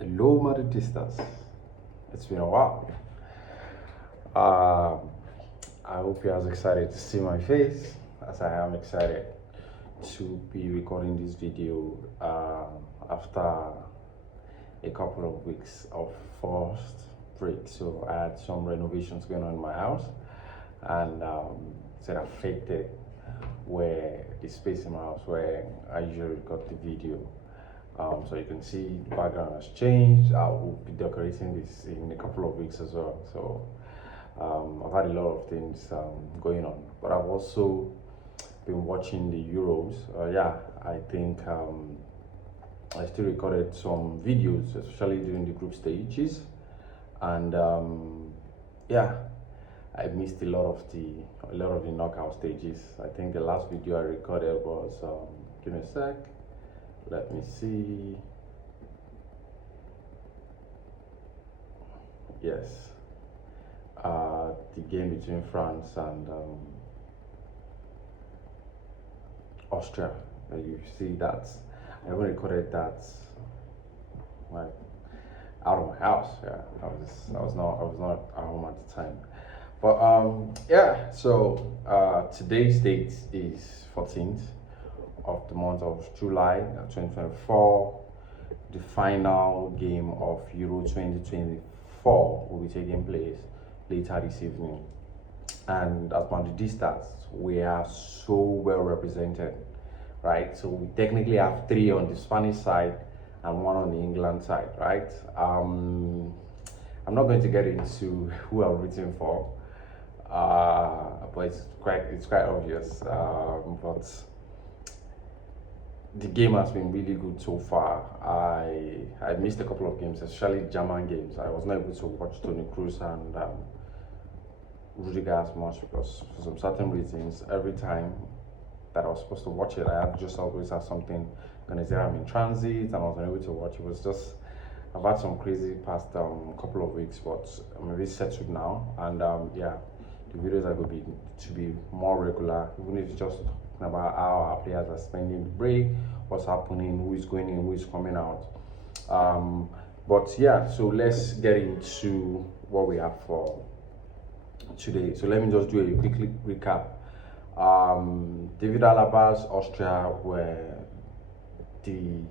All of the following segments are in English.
Hello, Madridistas. It's been a while. Uh, I hope you're as excited to see my face as I am excited to be recording this video after a couple of weeks of forced break. So I had some renovations going on in my house, and it affected where the space in my house where I usually record the video. So you can see the background has changed. I will be decorating this in a couple of weeks as well. So I've had a lot of things going on, but I've also been watching the Euros. I think I still recorded some videos, especially during the group stages, and I missed a lot of the knockout stages. I think the last video I recorded was give me a sec. Let me see. Yes, the game between France and Austria. You see that I haven't recorded that like out of my house. Yeah, I was not at home at the time. But so today's date is 14th of the month of July 2024. The final game of Euro 2024 will be taking place later this evening. And as Madridistas, we are so well represented, right? So we technically have 3 on the Spanish side and 1 on the England side, right? I'm not going to get into who I'm rooting for, but it's quite obvious. But the game has been really good so far. I missed a couple of games, especially German games. I was not able to watch Toni Kroos and Rudiger as much because for some certain reasons, every time that I was supposed to watch it, I had just always had something going to I'm in transit and I was unable to watch. It was just, I've had some crazy past couple of weeks, but I'm a bit settled now. And the videos are going to be more regular, even if it's just about how our players are spending the break, what's happening, who is going in, who is coming out. So let's get into what we have for today. So let me just do a quick recap. David Alaba's Austria were the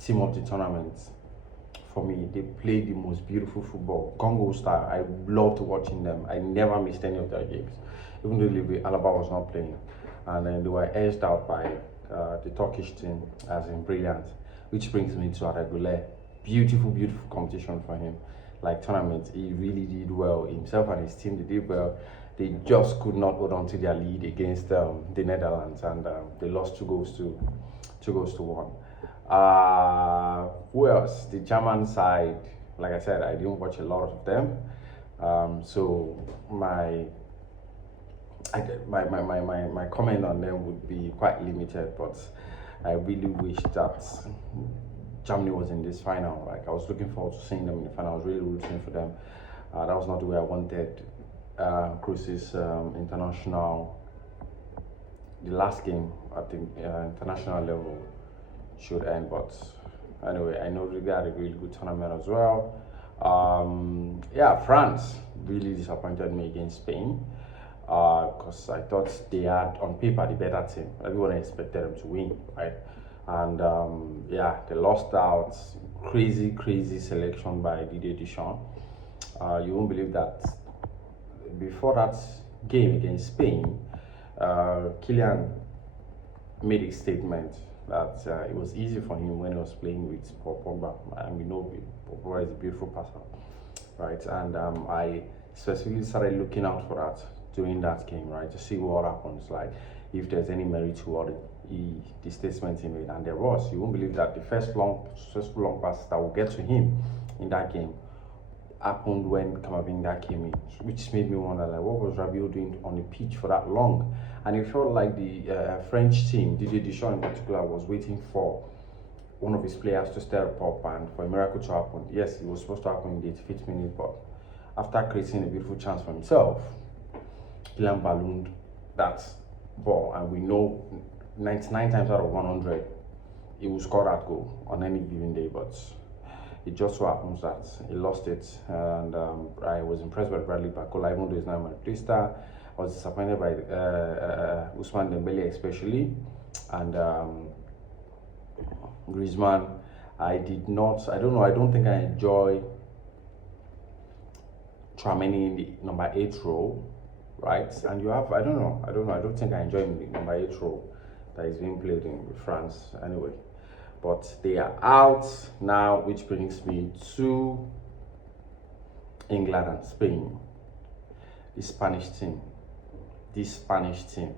team of the tournament. For me, they played the most beautiful football, Congo style. I loved watching them. I never missed any of their games, even though Alaba was not playing. And then they were edged out by the Turkish team as in brilliant, which brings me to Araguler. Beautiful competition for him. Like tournament, he really did well. Himself and his team, they did well. They just could not hold on to their lead against the Netherlands, and they lost 2 goals to 1. Who else? The German side, like I said, I didn't watch a lot of them. So my comment on them would be quite limited, but I really wish that Germany was in this final. Like I was looking forward to seeing them in the final. I was really rooting for them. That was not the way I wanted Kroos's international. The last game, I think, international level should end. But anyway, I know they had a really good tournament as well. France really disappointed me against Spain. Because I thought they had on paper the better team. Everyone expected them to win, right? And they lost out. Crazy selection by Didier Deschamps. You won't believe that before that game against Spain, Kylian made a statement that it was easy for him when he was playing with Paul Pogba. And we know Paul Pogba is a beautiful passer, right? And I specifically started looking out for that during that game, right, to see what happens, like if there's any merit to what the statement he made. And there was. You won't believe that the first successful long pass that will get to him in that game happened when Camavinga came in, which made me wonder, like, what was Rabiot doing on the pitch for that long? And it felt like the French team, Didier Deschamps in particular, was waiting for one of his players to step up and for a miracle to happen. Yes, it was supposed to happen in the 85th minute, but after creating a beautiful chance for himself, Kylian ballooned that ball, and we know 99 times out of 100 he will score that goal on any given day. But It just so happens that he lost it, and I was impressed by Bradley Barcola, even though he's not my Madridista. I was disappointed by Ousmane Dembele especially, and Griezmann. I did not. I don't know. I don't think I enjoy Tchouaméni in the number 8 role, right? And you have. I don't know. I don't think I enjoy the number 8 role that is being played in France anyway. But they are out now, which brings me to England and Spain. The Spanish team. This Spanish team.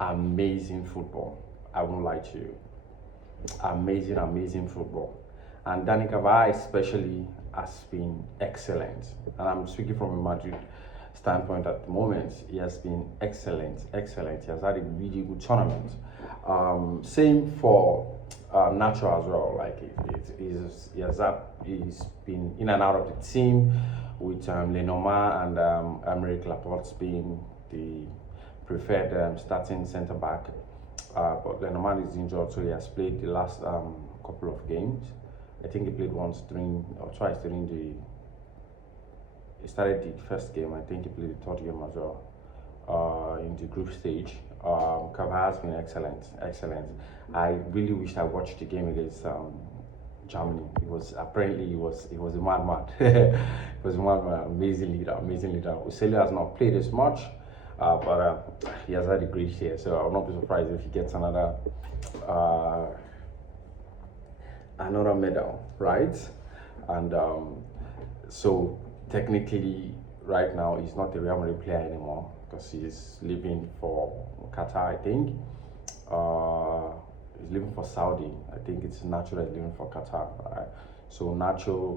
Amazing football. I won't lie to you. Amazing football. And Dani Carvajal especially has been excellent. And I'm speaking from a Madrid standpoint at the moment. He has been excellent. He has had a really good tournament. Same for Nacho as well. Like he's been in and out of the team with Lenormand and Aymeric Laporte being the preferred starting centre back. But Lenormand is injured, so he has played the last couple of games. I think he played once twice during the. He started the first game. I think he played the third game as well in the group stage. Carvajal has been excellent. I really wished I watched the game against Germany. He was a madman. He was a madman. Amazing leader. Joselu has not played as much. But he has had a great year, so I will not be surprised if he gets another medal, right? And so technically, right now, he's not a Real Madrid player anymore because he's living for Qatar, I think. He's living for Saudi. I think it's Nacho that's living for Qatar, right? So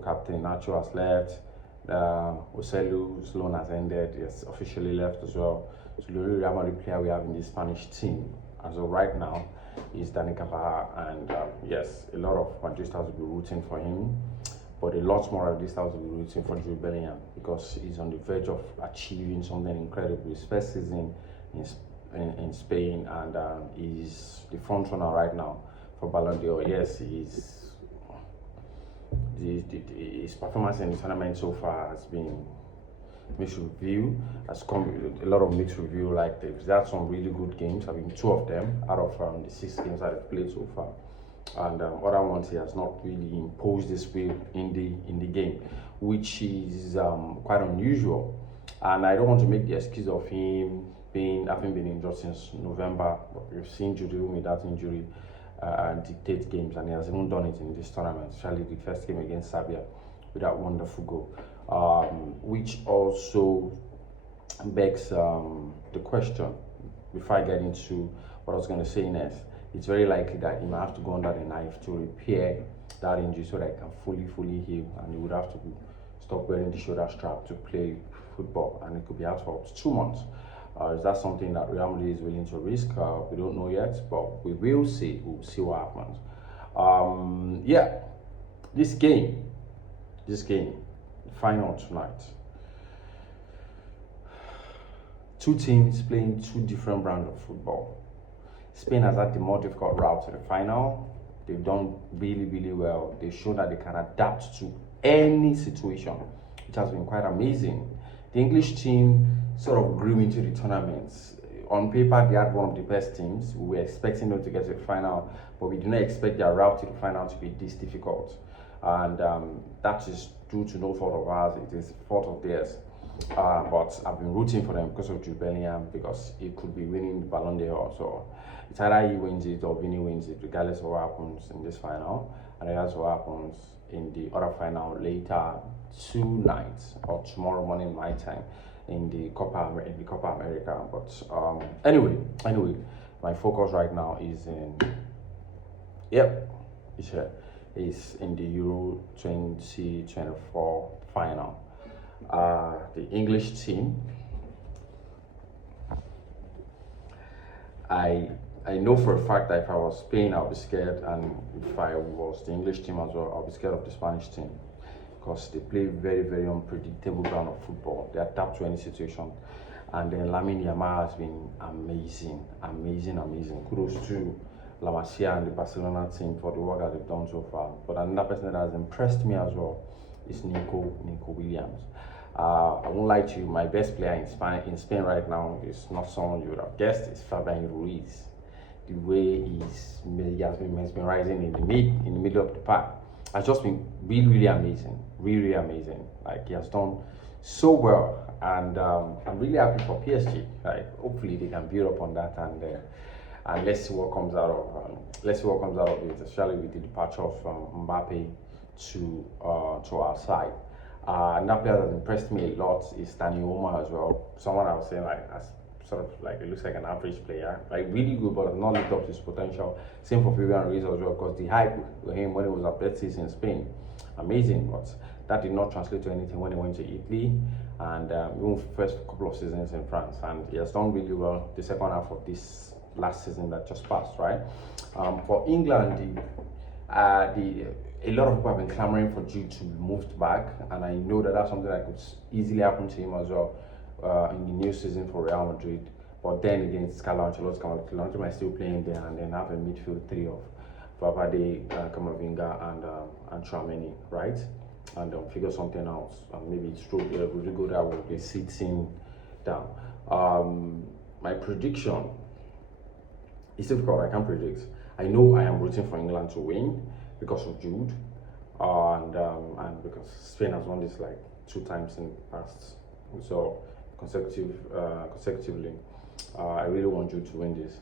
Captain Nacho has left. Joselu's loan has ended. He has officially left as well. So the only Real Madrid player we have in the Spanish team as of right now is Dani Carvajal, and yes, a lot of Madridistas will be rooting for him, but a lot more Madridistas will be rooting for Jude Bellingham because he's on the verge of achieving something incredible. His first season in Spain, and he's the front runner right now for Ballon d'Or. Yes, his performance in the tournament so far has been mixed review. Has come with a lot of mixed review. Like they've had some really good games. I mean, 2 of them out of the 6 games that they've played so far. And other ones he has not really imposed this way in the game, which is quite unusual. And I don't want to make the excuse of him having been injured since November. But we've seen Jude with that injury dictate games, and he has even done it in this tournament, especially the first game against Serbia with that wonderful goal, which also begs the question, before I get into what I was going to say next. It's very likely that he might have to go under the knife to repair that injury so that it can fully heal, and he would have to stop wearing the shoulder strap to play football, and it could be out for up to 2 months. Is that something that Real Madrid is willing to risk? We don't know yet, but we will see. We'll see what happens. Yeah, this game, final tonight. 2 teams playing 2 different brands of football. Spain has had the more difficult route to the final. They've done really well. They show that they can adapt to any situation, which has been quite amazing. The English team sort of grew into the tournaments. On paper, they had one of the best teams. We were expecting them to get to the final, but we did not expect their route to the final to be this difficult. And that is due to no fault of ours. It is fault of theirs. But I've been rooting for them because of Jude Bellingham, because he could be winning the Ballon d'Or. So it's either he wins it or Vini wins it, regardless of what happens in this final, and regardless of what happens in the other final later tonight or tomorrow morning my time in the Copa America. But anyway, my focus right now is in is in the Euro 2024 final. The English team, I know for a fact that if I was Spain, I'll be scared, and if I was the English team as well, I'll be scared of the Spanish team, because they play very unpredictable brand of football. They adapt to any situation, and then Lamine Yamal has been amazing. Kudos to La Masia and the Barcelona team for the work that they've done so far. But another person that has impressed me as well is Nico Williams. I won't lie to you, my best player in Spain right now is not someone you would have guessed, it's Fabian Ruiz. The way he has been mesmerizing in the middle of the park has just been really amazing, really amazing. Like, he has done so well, and I'm really happy for PSG. Like, hopefully they can build up on that, and let's see what comes out of it, especially with the departure of Mbappe to our side. Another player that impressed me a lot is Dani Oma as well. Someone I was saying, like, as sort of like, it looks like an average player, like really good, but has not lived up to his potential. Same for Fabian Ruiz as well, because the hype with him when he was at Betis in Spain, amazing, but that did not translate to anything when he went to Italy, and even first couple of seasons in France, and he has done really well the second half of this last season that just passed, right? For England, a lot of people have been clamoring for Jude to be moved back, and I know that that's something that could easily happen to him as well in the new season for Real Madrid. But then again, Carlo Ancelotti might still playing there, and then have a midfield three of Valverde, Camavinga, and Tchouaméni, right? And figure something out. Maybe it's true. Rodrigo that will be sitting down. My prediction is difficult. I can't predict. I know I am rooting for England to win because of Jude, and because Spain has won this like 2 times in the past, so consecutively. I really want Jude to win this,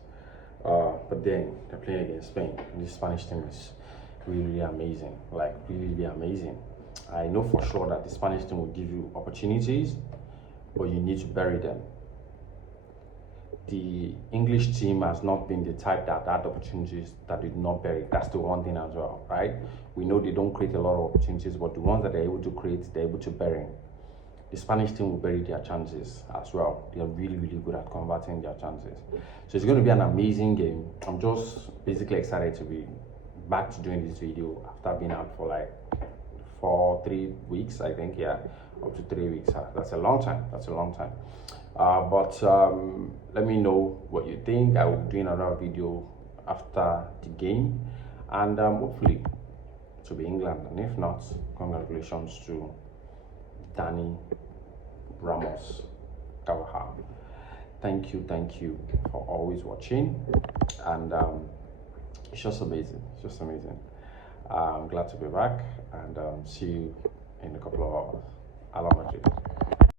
but then they're playing against Spain, and this Spanish team is really amazing, like really amazing. I know for sure that the Spanish team will give you opportunities, but you need to bury them. The English team has not been the type that had opportunities that did not bury. That's the one thing as well, right? We know they don't create a lot of opportunities, but the ones that they're able to create, they're able to bury. The Spanish team will bury their chances as well. They are really good at converting their chances. So it's going to be an amazing game. I'm just basically excited to be back to doing this video after being out for like 3 weeks, I think, yeah, up to 3 weeks. That's a long time. But let me know what you think. I will be doing another video after the game, and hopefully to be England, and if not, congratulations to Dani Carvajal. Thank you for always watching, and it's just amazing. I'm glad to be back, and see you in a couple of hours. I love Madrid.